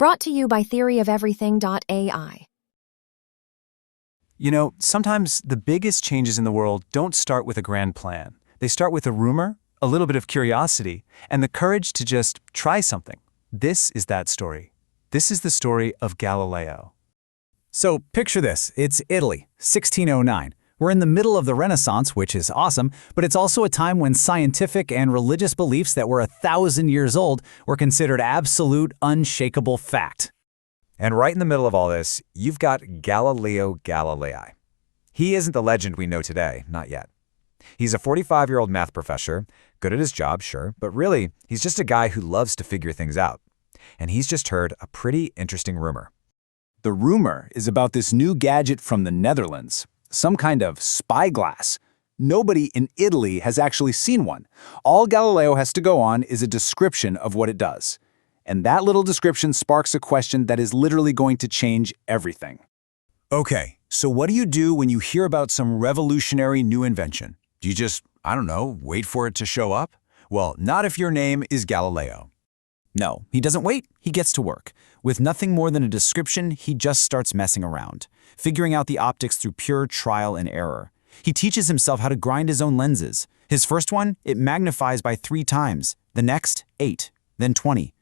Brought to you by TheoryOfEverything.AI. You know, sometimes the biggest changes in the world don't start with a grand plan. They start with a rumor, a little bit of curiosity, and the courage to just try something. This is that story. This is the story of Galileo. So picture this, it's Italy, 1609. We're in the middle of the Renaissance, which is awesome, but it's also a time when scientific and religious beliefs that were 1,000 years old were considered absolute, unshakable fact. And right in the middle of all this, you've got Galileo Galilei. He isn't the legend we know today, not yet. He's a 45-year-old math professor, good at his job, sure, but really, he's just a guy who loves to figure things out. And he's just heard a pretty interesting rumor. The rumor is about this new gadget from the Netherlands, some kind of spyglass. Nobody in Italy has actually seen one. All Galileo has to go on is a description of what it does. And that little description sparks a question that is literally going to change everything. Okay, so what do you do when you hear about some revolutionary new invention? Do you just, I don't know, wait for it to show up? Well, not if your name is Galileo. No, he doesn't wait, he gets to work. With nothing more than a description, he just starts messing around, figuring out the optics through pure trial and error. He teaches himself how to grind his own lenses. His first one, it magnifies by 3 times. The next, 8, then 20.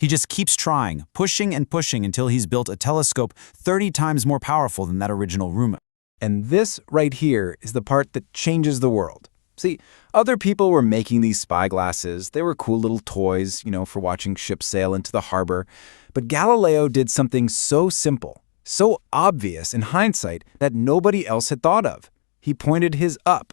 He just keeps trying, pushing and pushing until he's built a telescope 30 times more powerful than that original rumor. And this right here is the part that changes the world. See, other people were making these spyglasses. They were cool little toys, for watching ships sail into the harbor. But Galileo did something so simple, so obvious in hindsight that nobody else had thought of. He pointed his up.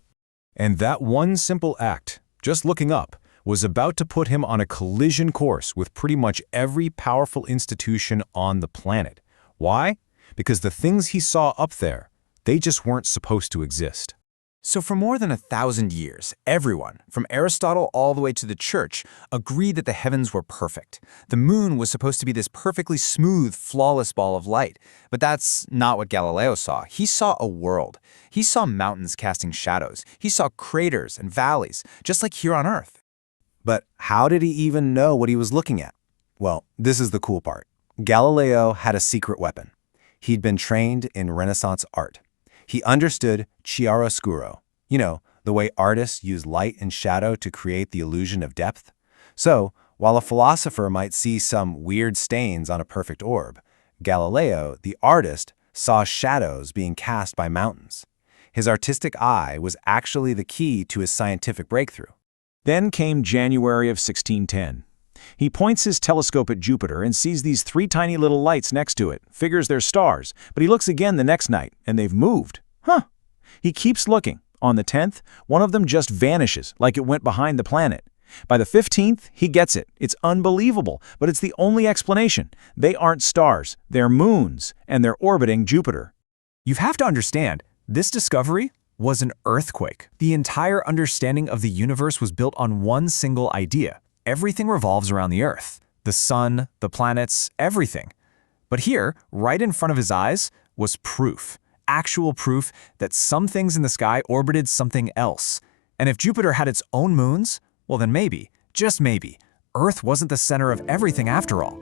And that one simple act, just looking up, was about to put him on a collision course with pretty much every powerful institution on the planet. Why? Because the things he saw up there, they just weren't supposed to exist. So for more than 1,000 years, everyone, from Aristotle all the way to the church, agreed that the heavens were perfect. The moon was supposed to be this perfectly smooth, flawless ball of light. But that's not what Galileo saw. He saw a world. He saw mountains casting shadows. He saw craters and valleys, just like here on Earth. But how did he even know what he was looking at? Well, this is the cool part. Galileo had a secret weapon. He'd been trained in Renaissance art. He understood chiaroscuro, the way artists use light and shadow to create the illusion of depth. So, while a philosopher might see some weird stains on a perfect orb, Galileo, the artist, saw shadows being cast by mountains. His artistic eye was actually the key to his scientific breakthrough. Then came January of 1610. He points his telescope at Jupiter and sees these 3 tiny little lights next to it, figures they're stars, but he looks again the next night, and they've moved. He keeps looking. On the 10th, one of them just vanishes, like it went behind the planet. By the 15th, he gets it. It's unbelievable, but it's the only explanation. They aren't stars, they're moons, and they're orbiting Jupiter. You have to understand, this discovery was an earthquake. The entire understanding of the universe was built on one single idea. Everything revolves around the Earth. The sun, the planets, everything. But here, right in front of his eyes, was proof. Actual proof that some things in the sky orbited something else. And if Jupiter had its own moons, well then maybe, just maybe, Earth wasn't the center of everything after all.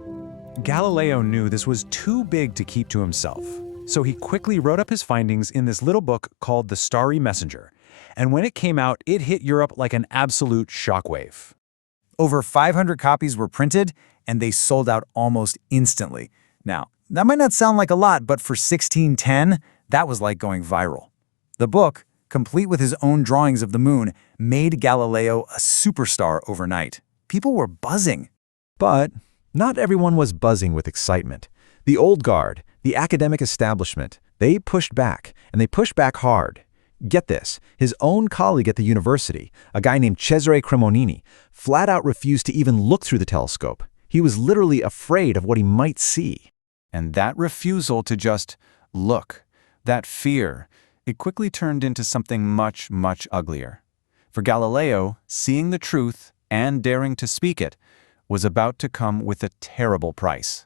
Galileo knew this was too big to keep to himself. So he quickly wrote up his findings in this little book called The Starry Messenger. And when it came out, it hit Europe like an absolute shockwave. Over 500 copies were printed, and they sold out almost instantly. Now, that might not sound like a lot, but for 1610, that was like going viral. The book, complete with his own drawings of the moon, made Galileo a superstar overnight. People were buzzing. But not everyone was buzzing with excitement. The old guard, the academic establishment, they pushed back, and they pushed back hard. Get this, his own colleague at the university, a guy named Cesare Cremonini, flat out refused to even look through the telescope. He was literally afraid of what he might see. And that refusal to just look, that fear, it quickly turned into something much, much uglier. For Galileo, seeing the truth and daring to speak it was about to come with a terrible price.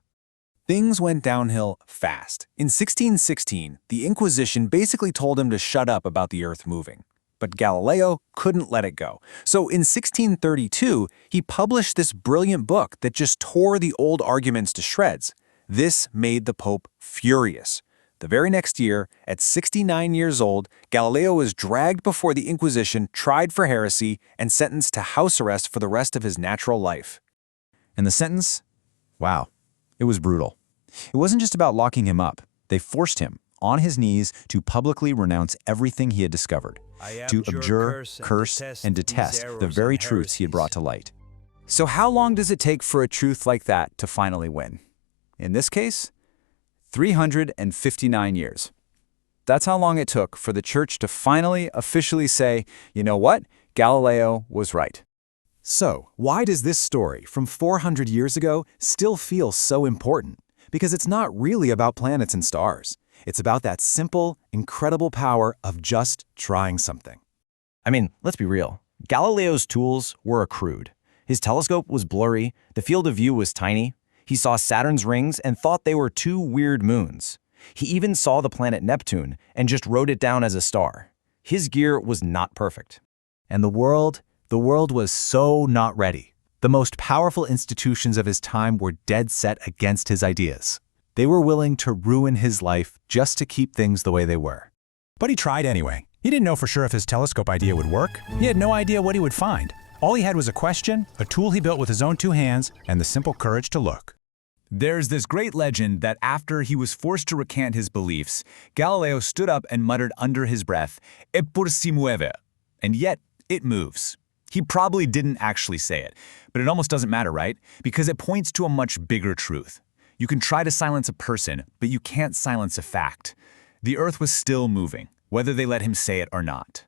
Things went downhill fast. In 1616, the Inquisition basically told him to shut up about the Earth moving. But Galileo couldn't let it go. So in 1632, he published this brilliant book that just tore the old arguments to shreds. This made the Pope furious. The very next year, at 69 years old, Galileo was dragged before the Inquisition, tried for heresy, and sentenced to house arrest for the rest of his natural life. And the sentence? Wow, it was brutal. It wasn't just about locking him up. They forced him, on his knees, to publicly renounce everything he had discovered, to abjure, curse, and detest the very truths he had brought to light. So how long does it take for a truth like that to finally win? In this case, 359 years. That's how long it took for the Church to finally officially say, you know what, Galileo was right. So, why does this story from 400 years ago still feel so important? Because it's not really about planets and stars. It's about that simple, incredible power of just trying something. I mean, let's be real. Galileo's tools were crude. His telescope was blurry, the field of view was tiny. He saw Saturn's rings and thought they were two weird moons. He even saw the planet Neptune and just wrote it down as a star. His gear was not perfect. And the world was so not ready. The most powerful institutions of his time were dead set against his ideas. They were willing to ruin his life just to keep things the way they were. But he tried anyway. He didn't know for sure if his telescope idea would work. He had no idea what he would find. All he had was a question, a tool he built with his own two hands, and the simple courage to look. There's this great legend that after he was forced to recant his beliefs, Galileo stood up and muttered under his breath, "Eppur si muove," and yet it moves. He probably didn't actually say it, but it almost doesn't matter, right? Because it points to a much bigger truth. You can try to silence a person, but you can't silence a fact. The Earth was still moving, whether they let him say it or not.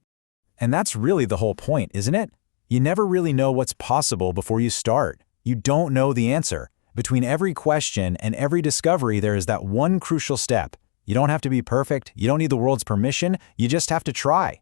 And that's really the whole point, isn't it? You never really know what's possible before you start. You don't know the answer. Between every question and every discovery, there is that one crucial step. You don't have to be perfect. You don't need the world's permission. You just have to try.